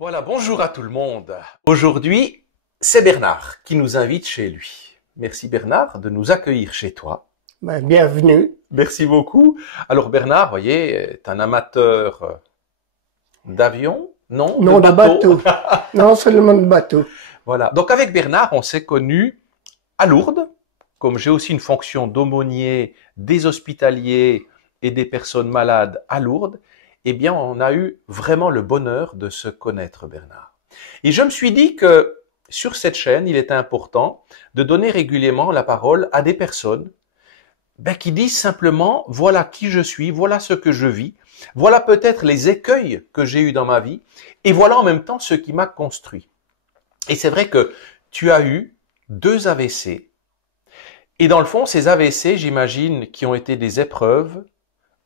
Voilà, bonjour à tout le monde. Aujourd'hui, c'est Bernard qui nous invite chez lui. Merci Bernard de nous accueillir chez toi. Bienvenue. Merci beaucoup. Alors Bernard, vous voyez, est un amateur d'avion, non? Non, de bateau. Non, seulement de bateau. Voilà. Donc avec Bernard, on s'est connus à Lourdes. Comme j'ai aussi une fonction d'aumônier des hospitaliers et des personnes malades à Lourdes, eh bien, on a eu vraiment le bonheur de se connaître, Bernard. Et je me suis dit que sur cette chaîne, il était important de donner régulièrement la parole à des personnes qui disent simplement, voilà qui je suis, voilà ce que je vis, voilà peut-être les écueils que j'ai eus dans ma vie, et voilà en même temps ce qui m'a construit. Et c'est vrai que tu as eu 2 AVC, et dans le fond, ces AVC, j'imagine, qui ont été des épreuves,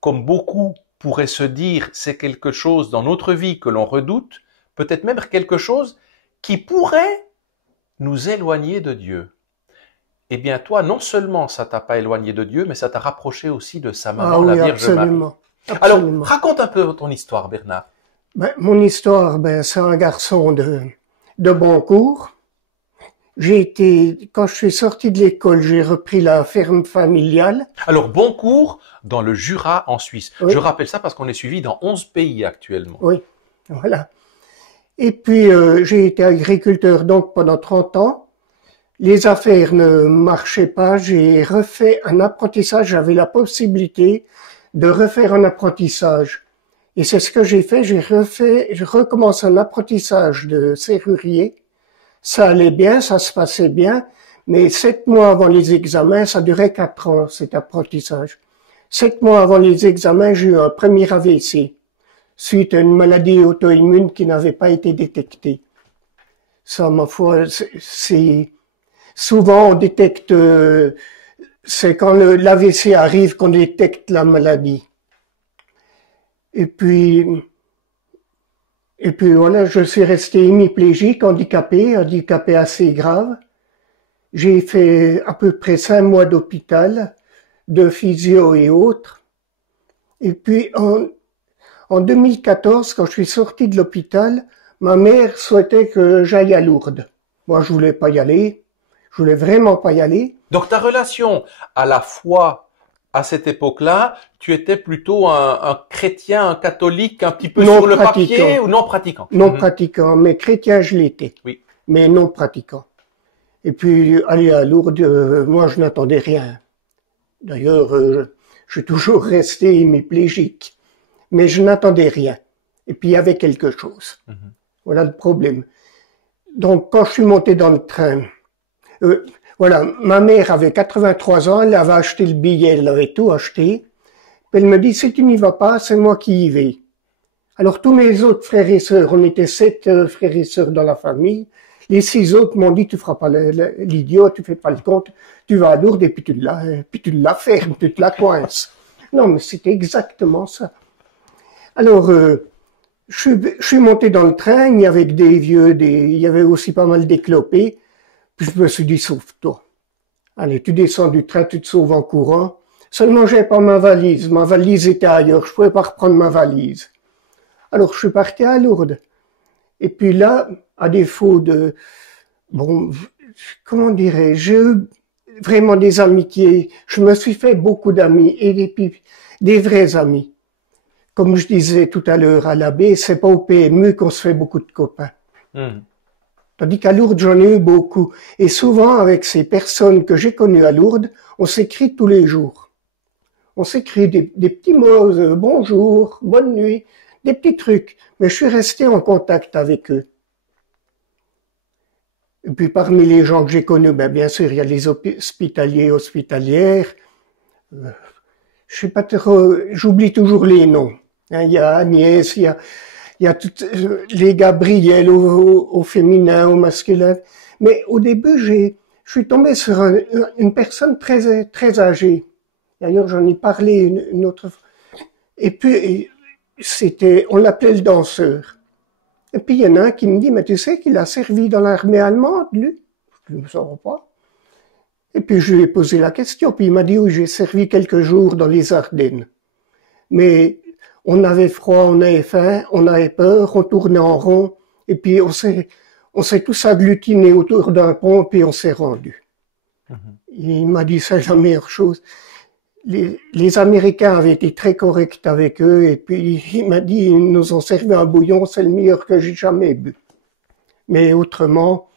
comme beaucoup pourraient se dire, c'est quelque chose dans notre vie que l'on redoute, peut-être même quelque chose qui pourrait nous éloigner de Dieu. Eh bien, toi, non seulement ça t'a pas éloigné de Dieu, mais ça t'a rapproché aussi de sa maman, la Vierge Marie. Absolument. Alors, raconte un peu ton histoire, Bernard. Mon histoire, c'est un garçon de Boncourt. Quand je suis sorti de l'école, j'ai repris la ferme familiale. Alors, Boncourt, dans le Jura, en Suisse. Oui. Je rappelle ça parce qu'on est suivi dans 11 pays actuellement. Oui, voilà. Et puis, j'ai été agriculteur donc pendant 30 ans. Les affaires ne marchaient pas. J'ai refait un apprentissage. J'avais la possibilité de refaire un apprentissage. Et c'est ce que j'ai fait. Je recommence un apprentissage de serrurier. Ça allait bien, ça se passait bien, mais 7 mois avant les examens, ça durait 4 ans, cet apprentissage. 7 mois avant les examens, j'ai eu un premier AVC, suite à une maladie auto-immune qui n'avait pas été détectée. Ça, ma foi, c'est souvent on détecte, c'est quand l'AVC arrive qu'on détecte la maladie. Et puis voilà, je suis resté hémiplégique, handicapé assez grave. J'ai fait à peu près 5 mois d'hôpital, de physio et autres. Et puis en 2014, quand je suis sorti de l'hôpital, ma mère souhaitait que j'aille à Lourdes. Moi, je voulais pas y aller. Je voulais vraiment pas y aller. Donc, ta relation à la foi à cette époque-là, tu étais plutôt un chrétien, un catholique, un petit peu non sur le pratiquant. papier ou non pratiquant? Non pratiquant, mais chrétien je l'étais. Oui. Mais non pratiquant. Et puis aller à Lourdes, moi je n'attendais rien. D'ailleurs, je suis toujours resté hémiplégique. Mais je n'attendais rien. Et puis il y avait quelque chose. Voilà le problème. Donc quand je suis monté dans le train, voilà, ma mère avait 83 ans, elle avait acheté le billet, elle avait tout acheté. Puis elle me dit, si tu n'y vas pas, c'est moi qui y vais. Alors tous mes autres frères et sœurs, on était 7 frères et sœurs dans la famille. Les 6 autres m'ont dit, tu feras pas l'idiot, tu fais pas le compte, tu vas à Lourdes et puis tu la fermes, tu te la coinces. Non, mais c'était exactement ça. Alors, je suis monté dans le train, il y avait des vieux, il y avait aussi pas mal d'éclopés. Puis je me suis dit, sauve-toi. Allez, tu descends du train, tu te sauves en courant. Seulement, j'avais pas ma valise. Ma valise était ailleurs. Je pouvais pas reprendre ma valise. Alors, je suis parti à Lourdes. Et puis là, à défaut de, comment dirais-je, j'ai eu vraiment des amitiés. Je me suis fait beaucoup d'amis et des vrais amis. Comme je disais tout à l'heure à l'abbé, c'est pas au PMU qu'on se fait beaucoup de copains. Tandis qu'à Lourdes, j'en ai eu beaucoup. Et souvent, avec ces personnes que j'ai connues à Lourdes, on s'écrit tous les jours. On s'écrit des petits mots, bonjour, bonne nuit, des petits trucs. Mais je suis resté en contact avec eux. Et puis parmi les gens que j'ai connus, bien sûr, il y a les hospitaliers, hospitalières. Je sais pas trop, j'oublie toujours les noms. Il y a Agnès, il y a toutes les Gabriel au féminin, au masculin. Mais au début, je suis tombé sur une personne très âgée. D'ailleurs, j'en ai parlé une autre fois. Et puis, on l'appelait le danseur. Et puis, il y en a un qui me dit, mais tu sais qu'il a servi dans l'armée allemande, lui? Je ne me sens pas. Et puis, je lui ai posé la question. Puis, il m'a dit, oui, j'ai servi quelques jours dans les Ardennes. Mais on avait froid, on avait faim, on avait peur, on tournait en rond. Et puis on s'est tous agglutinés autour d'un pont, puis on s'est rendus. Il m'a dit, c'est la meilleure chose. Les Américains avaient été très corrects avec eux, et puis il m'a dit, ils nous ont servi un bouillon, c'est le meilleur que j'ai jamais bu. Mais autrement,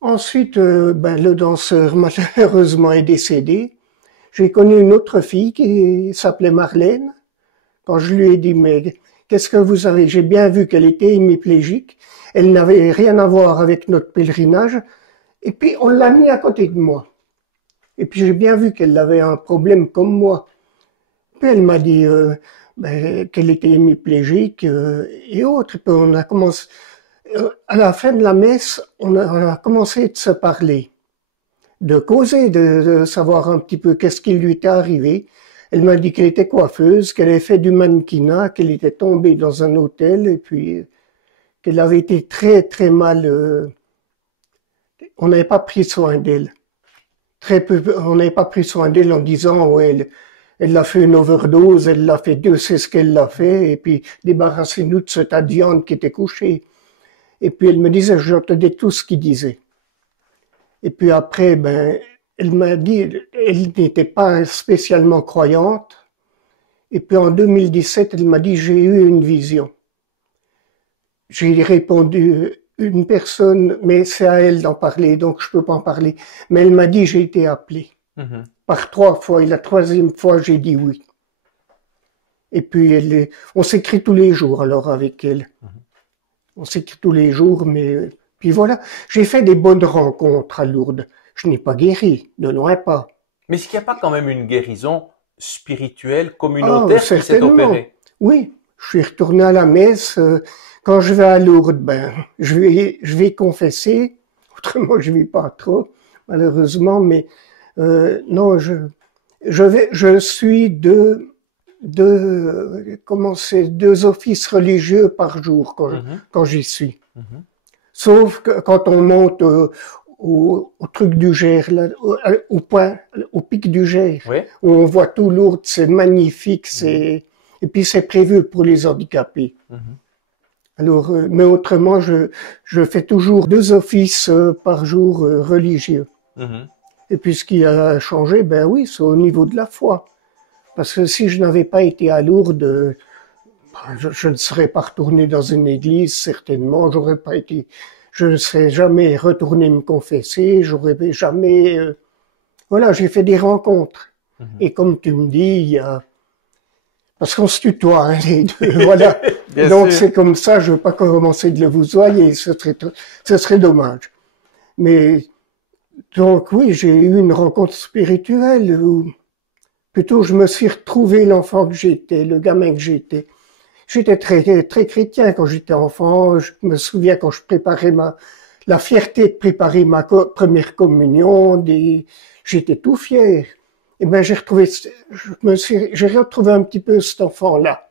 ensuite, le danseur malheureusement est décédé. J'ai connu une autre fille qui s'appelait Marlène. Quand je lui ai dit, mais qu'est-ce que vous avez? J'ai bien vu qu'elle était hémiplégique. Elle n'avait rien à voir avec notre pèlerinage. Et puis, on l'a mis à côté de moi. Et puis, j'ai bien vu qu'elle avait un problème comme moi. Puis, elle m'a dit qu'elle était hémiplégique et autres. Et puis, on a commencé, à la fin de la messe, on a commencé de se parler, de causer, de savoir un petit peu qu'est-ce qui lui était arrivé. Elle m'a dit qu'elle était coiffeuse, qu'elle avait fait du mannequinat, qu'elle était tombée dans un hôtel et puis qu'elle avait été très très mal. On n'avait pas pris soin d'elle. Très peu. On n'avait pas pris soin d'elle en disant ouais, elle a fait une overdose, elle l'a fait, Dieu sait ce qu'elle l'a fait, et puis débarrassez-nous de ce tas de viande qui était couché. Et puis elle me disait, j'entendais tout ce qu'il disait. Et puis après, elle m'a dit, elle n'était pas spécialement croyante. Et puis en 2017, elle m'a dit, j'ai eu une vision. J'ai répondu, une personne, mais c'est à elle d'en parler, donc je peux pas en parler. Mais elle m'a dit, j'ai été appelé. Par 3 fois, et la 3e fois, j'ai dit oui. Et puis on s'écrit tous les jours alors avec elle. On s'écrit tous les jours, mais puis voilà. J'ai fait des bonnes rencontres à Lourdes. Je n'ai pas guéri, de loin pas. Mais est-ce qu'il n'y a pas quand même une guérison spirituelle, communautaire qui s'est opérée? Oui, je suis retourné à la messe. Quand je vais à Lourdes, je vais confesser. Autrement, je vais pas trop, malheureusement. Mais non, je suis deux offices religieux par jour quand j'y suis. Sauf que quand on monte au truc du Gers, là, au pic du Gers, oui, où on voit tout Lourdes, c'est magnifique, et puis c'est prévu pour les handicapés. Alors, mais autrement, je fais toujours 2 offices par jour religieux. Et puis ce qui a changé, oui, c'est au niveau de la foi. Parce que si je n'avais pas été à Lourdes, je ne serais pas retourné dans une église, certainement. Je ne serais jamais retourné me confesser, j'aurais jamais, voilà, j'ai fait des rencontres. Et comme tu me dis, parce qu'on se tutoie, hein, les deux, voilà. Donc c'est comme ça, je veux pas commencer de le vouvoyer, ce serait dommage. Mais, donc oui, j'ai eu une rencontre spirituelle où, plutôt, je me suis retrouvé l'enfant que j'étais, le gamin que j'étais. J'étais très, très chrétien quand j'étais enfant. Je me souviens quand je préparais la fierté de préparer ma première communion, j'étais tout fier. Et j'ai retrouvé un petit peu cet enfant-là.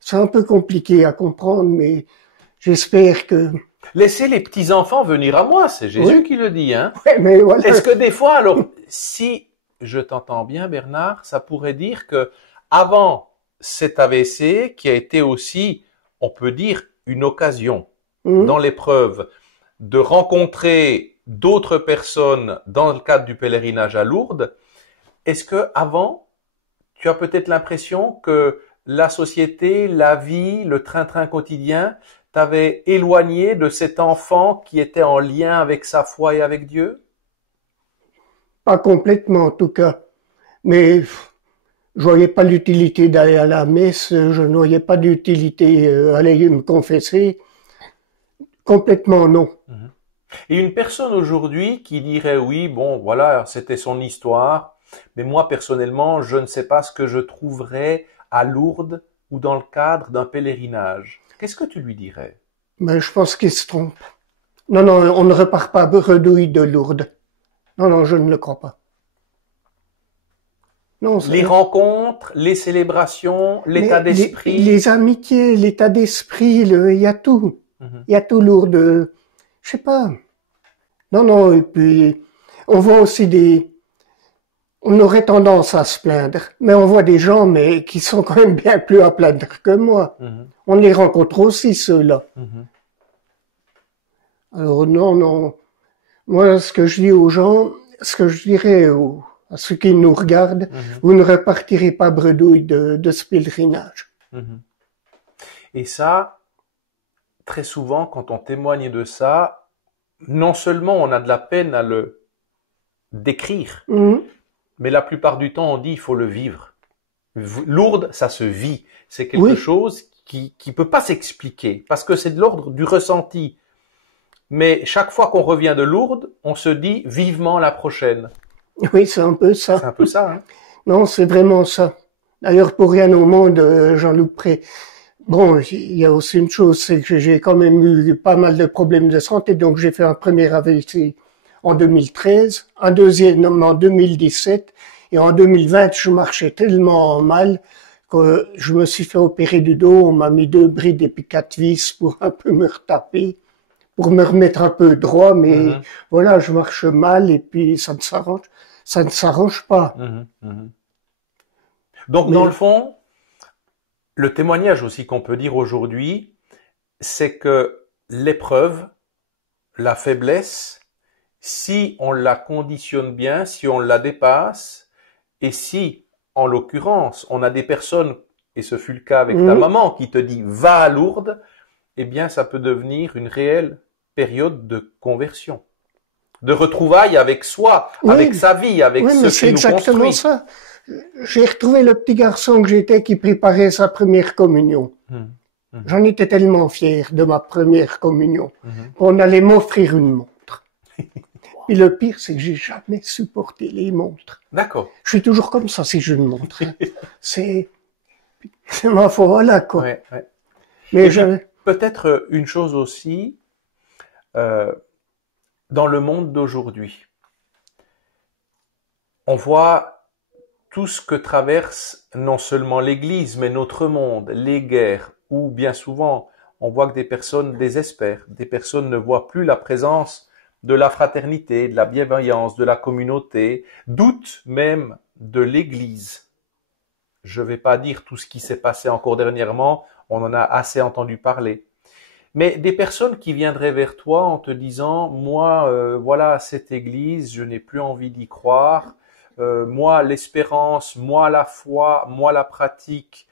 C'est un peu compliqué à comprendre, mais j'espère que... Laissez les petits-enfants venir à moi, c'est Jésus qui le dit, hein. Ouais, mais voilà. Est-ce que des fois, alors, si je t'entends bien, Bernard, ça pourrait dire que avant cet AVC, qui a été aussi, on peut dire, une occasion dans l'épreuve de rencontrer d'autres personnes dans le cadre du pèlerinage à Lourdes, est-ce que avant, tu as peut-être l'impression que la société, la vie, le train-train quotidien t'avait éloigné de cet enfant qui était en lien avec sa foi et avec Dieu? Pas complètement, en tout cas. Mais je voyais pas l'utilité d'aller à la messe, je ne voyais pas d'utilité aller me confesser. Complètement non. Et une personne aujourd'hui qui dirait oui, bon, voilà, c'était son histoire, mais moi personnellement, je ne sais pas ce que je trouverais à Lourdes ou dans le cadre d'un pèlerinage. Qu'est-ce que tu lui dirais? Je pense qu'il se trompe. Non, on ne repart pas bredouille de Lourdes. Non, je ne le crois pas. Non, les rencontres, les célébrations, l'état d'esprit. Les amitiés, l'état d'esprit, il y a tout. Il y a tout Lourdes. Je sais pas. Non, et puis on voit aussi on aurait tendance à se plaindre, mais on voit des gens qui sont quand même bien plus à plaindre que moi. On les rencontre aussi, ceux-là. Alors non, non. Moi, ce que je dis aux gens, ce que je dirais à ceux qui nous regardent, vous ne repartirez pas bredouille de ce pèlerinage. Mhm. Et ça, très souvent, quand on témoigne de ça, non seulement on a de la peine à le décrire, Mhm. mais la plupart du temps, on dit il faut le vivre. Lourdes, ça se vit. C'est quelque Oui, chose qui peut pas s'expliquer parce que c'est de l'ordre du ressenti. Mais chaque fois qu'on revient de Lourdes, on se dit vivement la prochaine. oui, c'est un peu C'est ça. un peu ça, hein? Non, c'est vraiment ça. D'ailleurs, pour rien au monde, j'en louperai. Bon, il y a aussi une chose, c'est que j'ai quand même eu pas mal de problèmes de santé, donc j'ai fait un premier AVC en 2013, un deuxième en 2017, et en 2020, je marchais tellement mal que je me suis fait opérer du dos, on m'a mis 2 brides et puis 4 vis pour un peu me retaper, pour me remettre un peu droit, mais Mhm, voilà, je marche mal et puis ça ne s'arrange pas. mhm, mhm. Donc, dans le Mais fond, le témoignage aussi qu'on peut dire aujourd'hui, c'est que l'épreuve, la faiblesse, si on la conditionne bien, si on la dépasse, et si, en l'occurrence, on a des personnes, et ce fut le cas avec ta hum, maman, qui te dit va à Lourdes, eh bien, ça peut devenir une réelle période de conversion, de retrouvailles avec soi, avec oui, sa vie, avec oui, ce mais c'est qui nous exactement construit. ça. J'ai retrouvé le petit garçon que j'étais qui préparait sa première communion. Mhm, mhm, J'en étais tellement fier de ma première communion mhm. qu'on allait m'offrir une montre. Et le pire, c'est que j'ai jamais supporté les montres. D'accord. Je suis toujours comme ça si j'ai une montre. Hein. C'est, c'est ma foi, voilà quoi. Ouais, ouais. Mais Et je, puis, peut-être une chose aussi, euh, dans le monde d'aujourd'hui, on voit tout ce que traverse non seulement l'Église, mais notre monde, les guerres, où bien souvent on voit que des personnes désespèrent, des personnes ne voient plus la présence de la fraternité, de la bienveillance, de la communauté, doutent même de l'Église. Je ne vais pas dire tout ce qui s'est passé encore dernièrement, on en a assez entendu parler. Mais des personnes qui viendraient vers toi en te disant, moi, voilà cette église, je n'ai plus envie d'y croire. Moi, l'espérance, moi, la foi, moi, la pratique,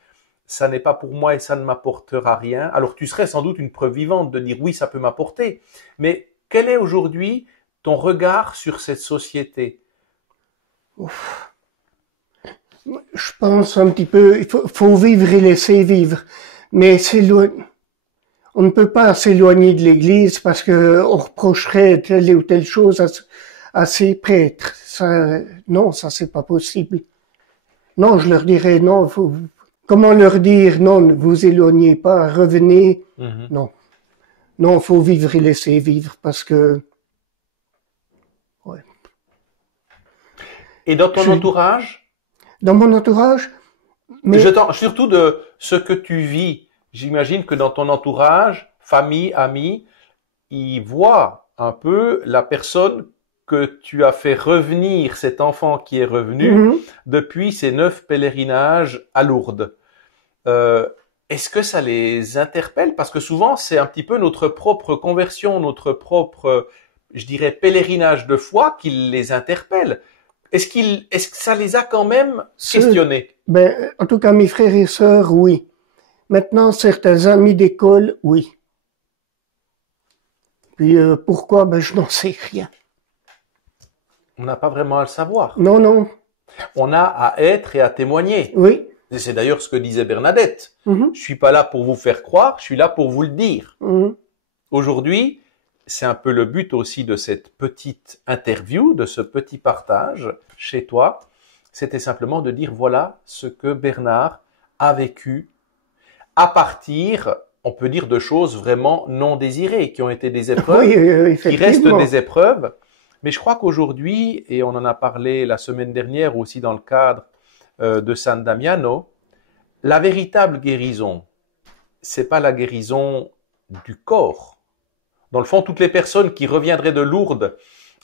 ça n'est pas pour moi et ça ne m'apportera rien. Alors tu serais sans doute une preuve vivante de dire oui, ça peut m'apporter. Mais quel est aujourd'hui ton regard sur cette société? je pense un petit peu, faut vivre et laisser vivre. Mais on ne peut pas s'éloigner de l'Église parce que on reprocherait telle ou telle chose à ces prêtres. Ça, non, ça c'est pas possible. Non, je leur dirais non. Comment leur dire non, ne vous éloignez pas, revenez. Mhm. Non, non, faut vivre et laisser vivre parce que ouais. Et dans ton Je, entourage, dans mon entourage, mais surtout de ce que tu vis, j'imagine que dans ton entourage, famille, amis, ils voient un peu la personne que tu as fait revenir, cet enfant qui est revenu mhm. depuis ces 9 pèlerinages à Lourdes. Euh, Est-ce que ça les interpelle? Parce que souvent, c'est un petit peu notre propre conversion, notre propre, je dirais, pèlerinage de foi qui les interpelle. Est-ce que ça les a quand même questionnés? Ben, en tout cas, mes frères et sœurs, oui. Maintenant, certains amis d'école, oui. Puis pourquoi? Ben, je n'en sais rien. On n'a pas vraiment à le savoir. Non, non, On a à être et à témoigner. oui. Et c'est d'ailleurs ce que disait Bernadette. Mhm, Je suis pas là pour vous faire croire, je suis là pour vous le dire. mhm. Aujourd'hui, c'est un peu le but aussi de cette petite interview, de ce petit partage chez toi. C'était simplement de dire voilà ce que Bernard a vécu à partir, on peut dire, de choses vraiment non désirées, qui ont été des épreuves, Oui, qui restent effectivement. des épreuves. Mais je crois qu'aujourd'hui, et on en a parlé la semaine dernière aussi dans le cadre de San Damiano, la véritable guérison, c'est pas la guérison du corps. Dans le fond, toutes les personnes qui reviendraient de Lourdes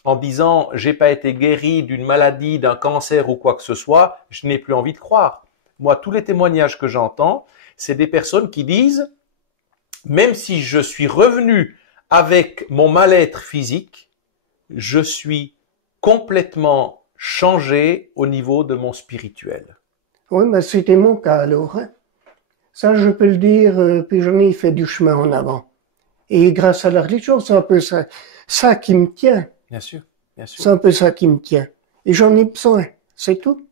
en disant j'ai pas été guéri d'une maladie, d'un cancer ou quoi que ce soit, je n'ai plus envie de croire. Moi, tous les témoignages que j'entends, c'est des personnes qui disent même si je suis revenu avec mon mal-être physique, je suis complètement changé au niveau de mon spirituel. Oui, mais c'était mon cas alors. Hein. Ça, je peux le dire, puis j'en ai fait du chemin en avant. Et grâce à la religion, c'est un peu ça qui me tient. Bien sûr, bien sûr. C'est un peu ça qui me tient. Et j'en ai besoin, c'est tout.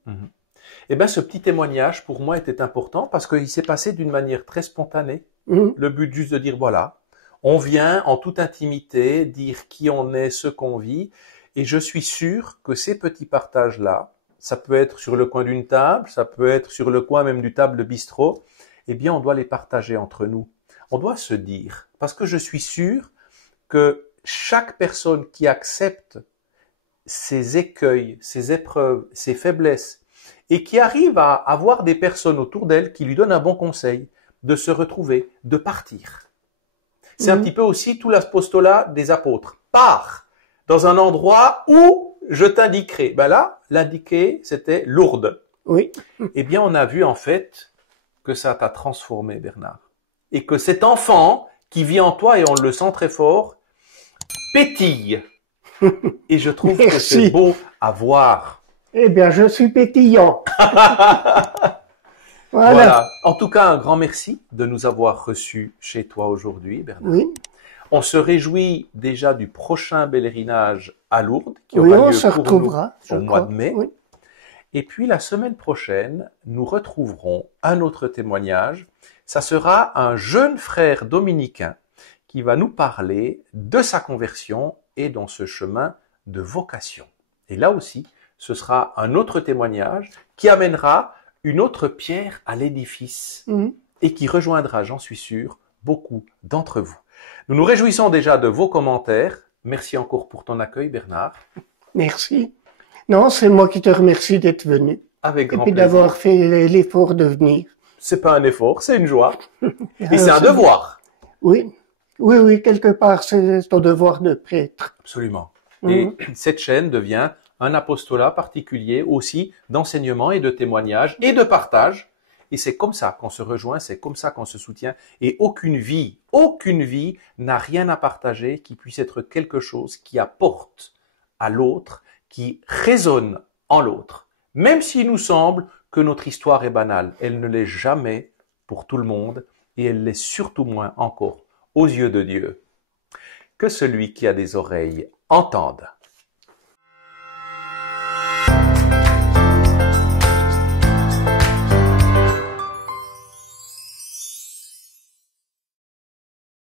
Eh bien, ce petit témoignage, pour moi, était important parce qu'il s'est passé d'une manière très spontanée. Le but juste de dire, voilà, on vient en toute intimité dire qui on est, ce qu'on vit. Et je suis sûr que ces petits partages-là, ça peut être sur le coin d'une table, ça peut être sur le coin même du table de bistrot, eh bien, on doit les partager entre nous. On doit se dire, parce que je suis sûr que chaque personne qui accepte ses écueils, ses épreuves, ses faiblesses, et qui arrive à avoir des personnes autour d'elle qui lui donnent un bon conseil, de se retrouver, de partir. C'est un petit peu aussi tout l'apostolat des apôtres. Pars dans un endroit où je t'indiquerai. Ben là, l'indiqué, c'était Lourdes. Oui. Eh bien, on a vu en fait que ça t'a transformé, Bernard. Et que cet enfant qui vit en toi, et on le sent très fort, pétille. Et je trouve que c'est beau à voir. Eh bien, je suis pétillant. Voilà. En tout cas, un grand merci de nous avoir reçus chez toi aujourd'hui, Bernard. Oui. On se réjouit déjà du prochain pèlerinage à Lourdes, qui Oui, aura on lieu se pour retrouvera, nous au je mois crois. de mai. Oui. Et puis la semaine prochaine, nous retrouverons un autre témoignage. Ça sera un jeune frère dominicain qui va nous parler de sa conversion et dans ce chemin de vocation. Et là aussi, ce sera un autre témoignage qui amènera une autre pierre à l'édifice et qui rejoindra, j'en suis sûr, beaucoup d'entre vous. Nous nous réjouissons déjà de vos commentaires. Merci encore pour ton accueil, Bernard. Merci. Non, c'est moi qui te remercie d'être venu. Avec grand plaisir. Et puis plaisir. d'avoir fait l'effort de venir. C'est pas un effort, c'est une joie. Et c'est un devoir. Oui. Oui, oui, quelque part, c'est ton devoir de prêtre. Absolument. Et cette chaîne devient un apostolat particulier aussi d'enseignement et de témoignage et de partage. Et c'est comme ça qu'on se rejoint, c'est comme ça qu'on se soutient. Et aucune vie n'a rien à partager qui puisse être quelque chose qui apporte à l'autre, qui résonne en l'autre. Même s'il nous semble que notre histoire est banale, elle ne l'est jamais pour tout le monde et elle l'est surtout moins encore aux yeux de Dieu. Que celui qui a des oreilles entende.